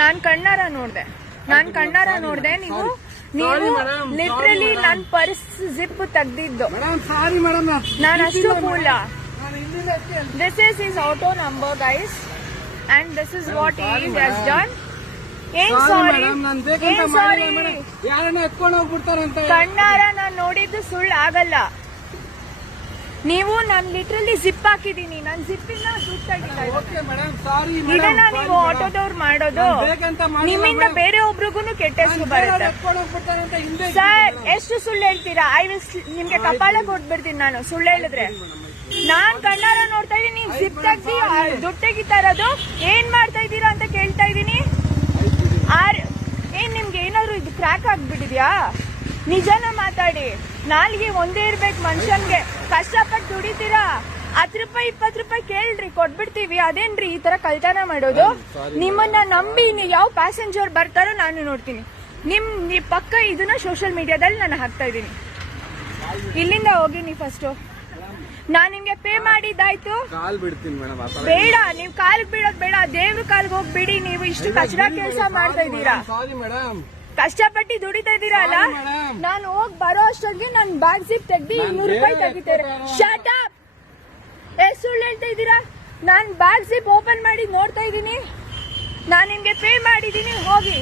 ನಾನ್ ಕಣ್ಣಾರ ನೋಡ್ದೆ ನೀವು ಲಿಟ್ರಲಿ ನನ್ ಪರ್ಸ್ ಜಿಪ್ ತೆಗ್ದಿದ್ದು. ನಾನು ಅಷ್ಟು fool. This is his auto number guys and this is what he has done. ಏನ್ ಸಾರಿ ಕಣ್ಣಾರ ನಾನ್ ನೋಡಿದ್ದು ಸುಳ್ಳು ಆಗಲ್ಲ. ನೀವು ನಾನ್ ಲಿಟ್ರಲಿ ಜಿಪ್ ಹಾಕಿದೀನಿ, ನನ್ ಜಿಪ್ಪಿನ ಇದನ್ನ ನೀವು ಆಟೋದವ್ರು ಮಾಡೋದು. ನಿಮ್ಮಿಂದ ಬೇರೆ ಒಬ್ರಿಗೂ ಕೆಟ್ಟ ಹೆಸರು ಬರುತ್ತೆ ಸರ್. ಎಷ್ಟು ಸುಳ್ಳು ಹೇಳ್ತೀರಾ? ನಿಮ್ಗೆ ಕಪಾಳ ಕೊಟ್ಬಿಡ್ತೀನಿ ನಾನು ಸುಳ್ಳು ಹೇಳಿದ್ರೆ. ನಾನ್ ಕಣ್ಣಾರ ನೋಡ್ತಾ ಇದೀನಿ, ನೀವು ಜಿಪ್ ತೆಗ್ದಿ ದುಡ್ಡು ತೆಗಿತಾ ಇರೋದು ಏನ್ ಮಾಡ್ತಾ ಇದ್ದೀರಾ ಅಂತ ಕೇಳ್ತಾ ಇದೀನಿ. ಏನ್ ನಿಮ್ಗೆ ಏನಾದ್ರು ಇದು ಕ್ರ್ಯಾಕ್ ಆಗ್ಬಿಟ್ಟಿದ್ಯಾ? ನಿಜನ ಮಾತಾಡಿ. ನಾಲ್ಗೆ ಒಂದೇ ಇರ್ಬೇಕು ಮನುಷ್ಯನ್ಗೆ. ಕಷ್ಟಪಟ್ಟು ದುಡಿತೀರಾ, 10 ರೂಪಾಯಿ 20 ರೂಪಾಯಿ ಕೇಳ್ರಿ ಕೊಟ್ಬಿಡ್ತೀವಿ. ಅದೇನ್ರಿ ಈ ತರ ಕಳ್ತನ ಮಾಡೋದು? ನಿಮ್ಮನ್ನ ನಂಬಿ ನೀವು ಯಾವ ಪ್ಯಾಸೆಂಜರ್ ಬರ್ತಾರೋ ನಾನು ನೋಡ್ತೀನಿ. ನಿಮ್ ಪಕ್ಕ ಇದನ್ನ ಸೋಷಿಯಲ್ ಮೀಡಿಯಾದಲ್ಲಿ ನಾನು ಹಾಕ್ತಾ ಇದೀನಿ. ಇಲ್ಲಿಂದ ಹೋಗಿ ನೀವು ಫಸ್ಟ್. ನಾನ್ ನಿಮ್ಗೆ ಪೇ ಮಾಡಿದ್ದಾಯ್ತು. ಬೇಡ, ನೀವ್ ಕಾಲ್ಗೆ ಬೀಳೋದ್ ಬೇಡ, ದೇವ್ರ ಕಾಲ್ಗೆ ಹೋಗ್ಬಿಡಿ. ನೀವು ಇಷ್ಟು ಕಚಡ ಕೆಲಸ ಮಾಡ್ತಾ ಇದ್ದೀರಾ, ಕಷ್ಟಪಟ್ಟು ದುಡಿತಾ ಇದ್ದೀರಾ ಅಲ್ಲ. ನಾನು ಹೋಗ್ ಬರೋ ಅಷ್ಟೊಂದಿಗೆ ನನ್ ಬ್ಯಾಗ್ ಜಿಪ್ ತೆಗ್ದಿ 200 ರೂಪಾಯಿ ತೆಗಿತಾರೆ. Shut up. ಎಷ್ಟು ಸುಳ್ಳು ಹೇಳ್ತಾ ಇದ್ದೀರಾ? ನಾನ್ ಬ್ಯಾಗ್ ಜಿಪ್ ಓಪನ್ ಮಾಡಿ ನೋಡ್ತಾ ಇದ್ದೀನಿ. ನಾನ್ ನಿಮ್ಗೆ ಪೇ ಮಾಡಿದೀನಿ, ಹೋಗಿ.